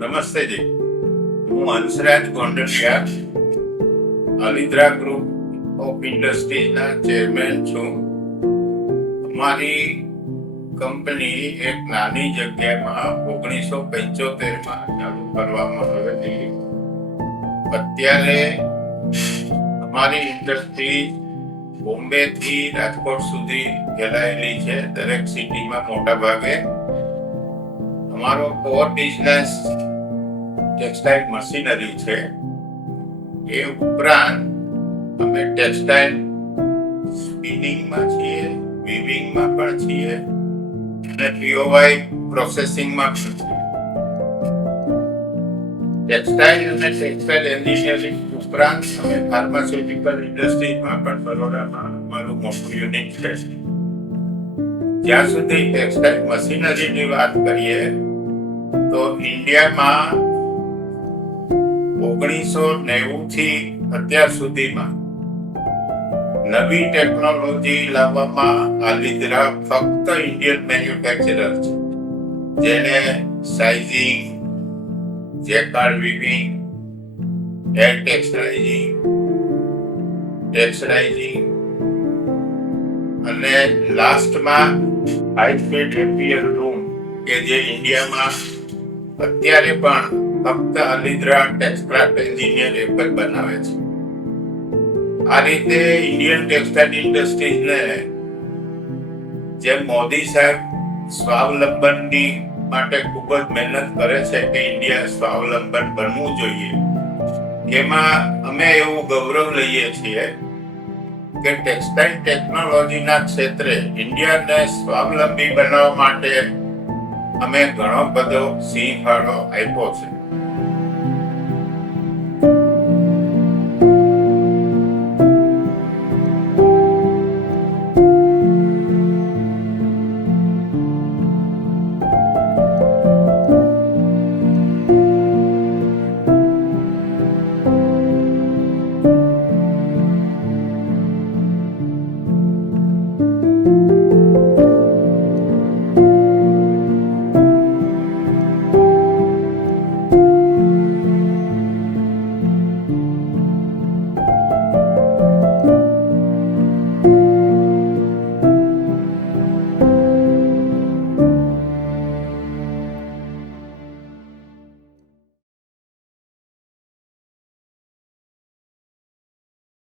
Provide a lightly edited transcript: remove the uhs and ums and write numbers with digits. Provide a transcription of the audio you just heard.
નમસ્તે જી, હું Hansraj Gondaliya, Alidra group of ઇન્ડસ્ટ્રીઝના ચેરમેન છું. અમારી કંપની એક નાની જગ્યામાં 1975માં ચાલુ કરવામાં આવેલી. અત્યારે અમારી ઇન્ડસ્ટ્રી બોમ્બે થી રાજકોટ સુધી ફેલાયેલી છે, દરેક સિટીમાં મોટા ભાગે. અમારો કોર બિઝનેસ ટેક્સટાઇલ મશીનરી છે. એ ઉપરાંત અમે ટેક્સટાઇલ સ્પિનિંગમાં છીએ, વીવિંગમાં પણ છીએ અને પીઓવાય પ્રોસેસિંગમાં પણ છીએ. ટેક્સટાઇલ અને ટેક્સટાઇલ એન્જિનિયરિંગ ઉપરાંત અમે ફાર્માસ્યુટિકલ ઇન્ડસ્ટ્રીઝમાં પણ બરોડામાં અમારું મોટું યુનિટ છે. જ્યાં સુધી ટેક્સટાઇલ મશીનરીની વાત કરીએ તો ઇન્ડિયામાં 1990 થી અત્યાર સુધીમાં નવી ટેકનોલોજી લાવવામાં અલિદ્રા ફક્ત ઇન્ડિયન મેન્યુફેક્ચરર છે, જેને સાઇઝિંગ, જેકાર્ડ વીવિંગ, હેર ટેક્સટાઇઝિંગ અને લાસ્ટમાં હાઈ સ્પીડ એપીએલ રૂમ, કે જે ઇન્ડિયામાં અત્યારે પણ ફક્ત અલિદ્રા ટેક્સક્રાફ્ટ એન્જિનિયર એક જ બનાવે છે. આ રીતે ઇન્ડિયન ટેક્સટાઇલ ઇન્ડસ્ટ્રીઝને જે મોદી સાહેબ સ્વાવલંબનની માટે ખૂબ જ મહેનત કરે છે કે ઇન્ડિયા સ્વાવલંબન બનવું જોઈએ, એમાં અમે એવું ગૌરવ લઈએ છીએ કે ટેક્સટાઇલ ટેકનોલોજીના ક્ષેત્રે ઇન્ડિયાને સ્વાવલંબી બનાવવા માટે અમે ઘણો બધો સિંહ ફાળો આપ્યો છે.